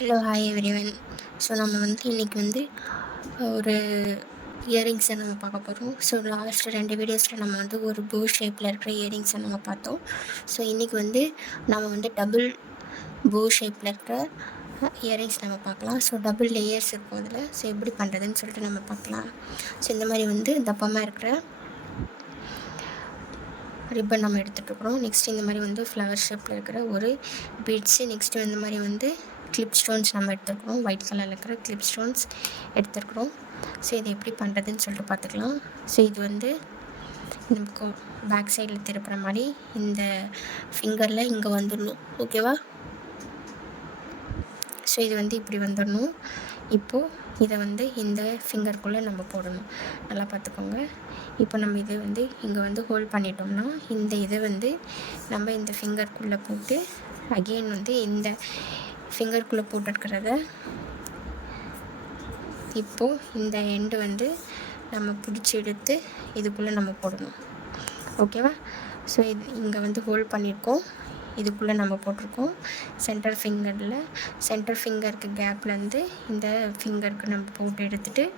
Hello hi everyone. So நம்ம இன்றைக்கி ஒரு இயரிங்ஸை நம்ம பார்க்க போகிறோம். ஸோ லாஸ்ட் 2 வீடியோஸில் நம்ம ஒரு பூ ஷேப்பில் இருக்கிற இயரிங்ஸை நம்ம பார்த்தோம். ஸோ இன்றைக்கி நம்ம டபுள் பூ ஷேப்பில் இருக்கிற இயரிங்ஸ் நம்ம பார்க்கலாம். ஸோ டபுள் லேயர்ஸ் இருக்கும் அதில். ஸோ எப்படி பண்ணுறதுன்னு சொல்லிட்டு நம்ம பார்க்கலாம். ஸோ இந்த மாதிரி தப்பமாக இருக்கிற ரிப்பன் நம்ம எடுத்துகிட்ருக்குறோம். நெக்ஸ்ட் இந்த மாதிரி ஃப்ளவர் ஷேப்பில் இருக்கிற ஒரு பீட்ஸு. நெக்ஸ்ட்டு இந்த மாதிரி கிளிப் ஸ்டோன்ஸ் நம்ம எடுத்துருக்குறோம். ஒயிட் கலரில் இருக்கிற கிளிப் ஸ்டோன்ஸ் எடுத்துருக்குறோம். ஸோ இது எப்படி பண்ணுறதுன்னு சொல்லிட்டு பார்த்துக்கலாம். ஸோ இது நமக்கு பேக் சைடில் திருப்புற மாதிரி இந்த ஃபிங்கரில் இங்கே வந்துடணும். ஓகேவா? ஸோ இது இப்படி வந்துடணும். இப்போது இதை இந்த ஃபிங்கருக்குள்ளே நம்ம போடணும். நல்லா பார்த்துக்கோங்க. இப்போ நம்ம இதை இங்கே ஹோல்ட் பண்ணிட்டோம்னா இந்த இதை நம்ம இந்த ஃபிங்கருக்குள்ளே போட்டு அகெயின் இந்த ஃபிங்கருக்குள்ளே போட்டுருக்கிறத இப்போது இந்த எண்டு நம்ம பிடிச்சி எடுத்து இதுக்குள்ளே நம்ம போடணும். ஓகேவா? ஸோ இது இங்கே ஹோல்ட் பண்ணியிருக்கோம். இதுக்குள்ளே நம்ம போட்டிருக்கோம். சென்டர் ஃபிங்கருக்கு கேப்லேருந்து இந்த ஃபிங்கருக்கு நம்ம போட்டு எடுத்துகிட்டு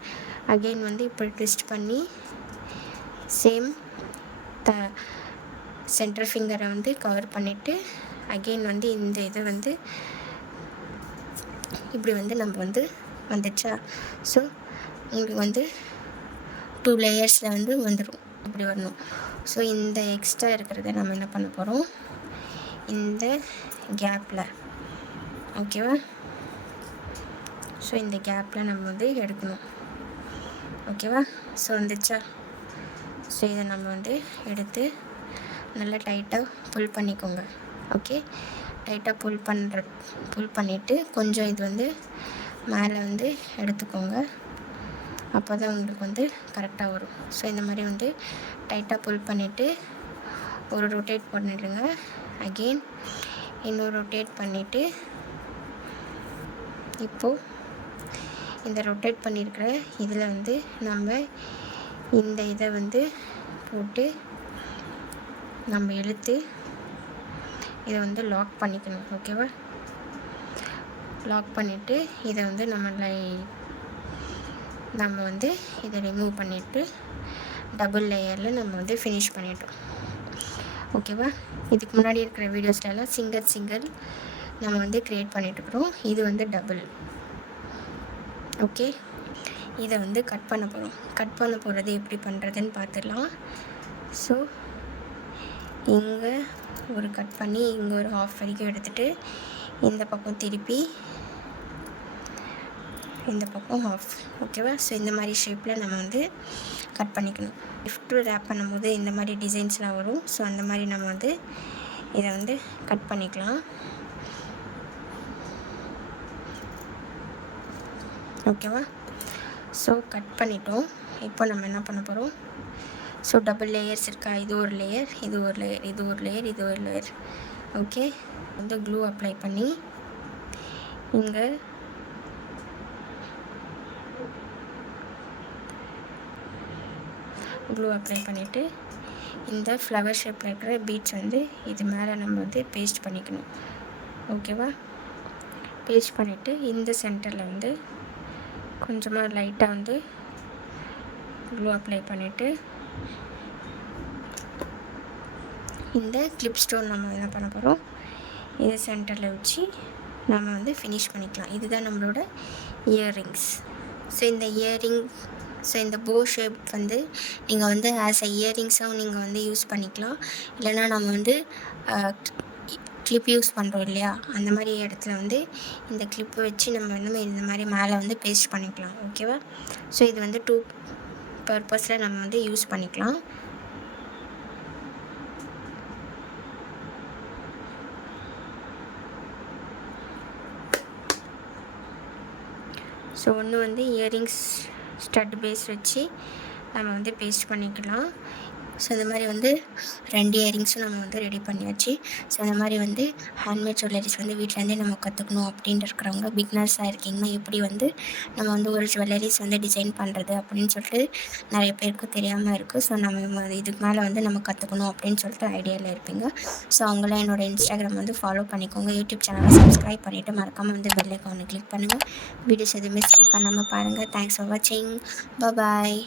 அகெயின் இப்படி ட்விஸ்ட் பண்ணி சேம் சென்டர் ஃபிங்கரை கவர் பண்ணிவிட்டு அகெயின் இந்த இதை இப்படி நம்ம வந்துச்சா. ஸோ உங்களுக்கு 2 லேயர்ஸில் வந்துடும். இப்படி வரணும். ஸோ இந்த எக்ஸ்ட்ரா இருக்கிறத நம்ம என்ன பண்ண போகிறோம், இந்த கேப்பில். ஓகேவா? ஸோ இந்த கேப்பில் நம்ம எடுக்கணும். ஓகேவா? ஸோ வந்துச்சா. ஸோ இதை நம்ம எடுத்து நல்லா டைட்டாக புல் பண்ணிக்கோங்க. ஓகே, டைட்டாக புல் பண்ணிவிட்டு கொஞ்சம் இது மேலே எடுத்துக்கோங்க. அப்போ தான் உங்களுக்கு கரெக்டாக வரும். ஸோ இந்த மாதிரி டைட்டாக புல் பண்ணிவிட்டு ஒரு ரொட்டேட் பண்ணிவிடுங்க. அகெயின் இன்னொரு ரொட்டேட் பண்ணிவிட்டு இப்போது இந்த ரொட்டேட் பண்ணியிருக்கிற இதில் நம்ம இந்த இதை போட்டு நம்ம இழுத்து இதை லாக் பண்ணிக்கணும். ஓகேவா? லாக் பண்ணிவிட்டு இதை நம்ம இதை ரிமூவ் பண்ணிவிட்டு டபுள் லேயரில் நம்ம ஃபினிஷ் பண்ணிட்டோம். ஓகேவா? இதுக்கு முன்னாடி இருக்கிற வீடியோஸ்லாம் சிங்கிள் நம்ம க்ரியேட் பண்ணிட்டுருக்குறோம். இது டபுள். ஓகே, இதை கட் பண்ண போகிறது எப்படி பண்ணுறதுன்னு பார்த்துடலாம். ஸோ இங்கே ஒரு கட் பண்ணி இங்கே ஒரு ஹாஃப் வரைக்கும் எடுத்துகிட்டு இந்த பக்கம் திருப்பி இந்த பக்கம் ஹாஃப். ஓகேவா? ஸோ இந்த மாதிரி ஷேப்பில் நம்ம கட் பண்ணிக்கணும். கிஃப்ட்டு ரேப் பண்ணும்போது இந்த மாதிரி டிசைன்ஸ்லாம் வரும். ஸோ அந்த மாதிரி நம்ம இதை கட் பண்ணிக்கலாம். ஓகேவா? ஸோ கட் பண்ணிட்டோம். இப்போ நம்ம என்ன பண்ண போகிறோம், ஸோ டபுள் லேயர்ஸ் இருக்கா, இது ஒரு லேயர், இது ஒரு லேயர், இது ஒரு லேயர், இது ஒரு லேயர். ஓகே, க்ளூ அப்ளை பண்ணி இங்கே க்ளூ அப்ளை பண்ணிவிட்டு இந்த ஃப்ளவர் ஷேப்பில் இருக்கிற பீட்ஸ் இது மேலே நம்ம பேஸ்ட் பண்ணிக்கணும். ஓகேவா? பேஸ்ட் பண்ணிவிட்டு இந்த சென்டரில் கொஞ்சமாக லைட்டாக க்ளூ அப்ளை பண்ணிவிட்டு இந்த கிளிப் ஸ்டோன் நம்ம என்ன பண்ண போகிறோம், இதை சென்டரில் வச்சு நம்ம ஃபினிஷ் பண்ணிக்கலாம். இதுதான் நம்மளோட இயரிங்ஸ். ஸோ இந்த இயரிங், ஸோ இந்த போ ஷேப் நீங்கள் ஆஸ் அ இயரிங்ஸாகவும் நீங்கள் யூஸ் பண்ணிக்கலாம். இல்லைனா நம்ம கிளிப் யூஸ் பண்ணுறோம் இல்லையா, அந்த மாதிரி இடத்துல இந்த கிளிப்பை வச்சு நம்ம இந்த மாதிரி மேலே பேஸ்ட் பண்ணிக்கலாம். ஓகேவா? ஸோ இது 2 பர்பஸில் நம்ம யூஸ் பண்ணிக்கலாம். ஸோ ஒன்று இயரிங்ஸ் ஸ்டட் பேஸ் வச்சு நம்ம பேஸ்ட் பண்ணிக்கலாம். ஸோ இந்த மாதிரி வந்து 2 இயரிங்ஸும் நம்ம வந்து ரெடி பண்ணியாச்சு. ஸோ இந்த மாதிரி வந்து ஹேண்ட்மேட் ஜுவல்லரிஸ் வந்து வீட்டிலேருந்தே நம்ம கற்றுக்கணும் அப்படின்ட்டு இருக்கிறவங்க, பிகினர்ஸாக இருக்கீங்கன்னா எப்படி வந்து நம்ம வந்து ஒரு ஜுவல்லரிஸ் வந்து டிசைன் பண்ணுறது அப்படின்னு சொல்லிட்டு நிறைய பேருக்கு தெரியாமல் இருக்குது. ஸோ நம்ம இதுக்கு மேலே வந்து நம்ம கற்றுக்கணும் அப்படின்னு சொல்லிட்டு ஐடியாவில் இருப்பீங்க. ஸோ அவங்களாம் என்னோடய இன்ஸ்டாகிராம் வந்து ஃபாலோ பண்ணிக்கோங்க. யூடியூப் சேனலை சப்ஸ்கிரைப் பண்ணிவிட்டு மறக்காமல் வந்து பெல் ஐக்கானை கிளிக் பண்ணுங்கள். வீடியோஸ் எதுவுமே ஸ்கிப் பண்ணாமல் பாருங்கள். தேங்க்ஸ் ஃபார் வாட்சிங். பாய்.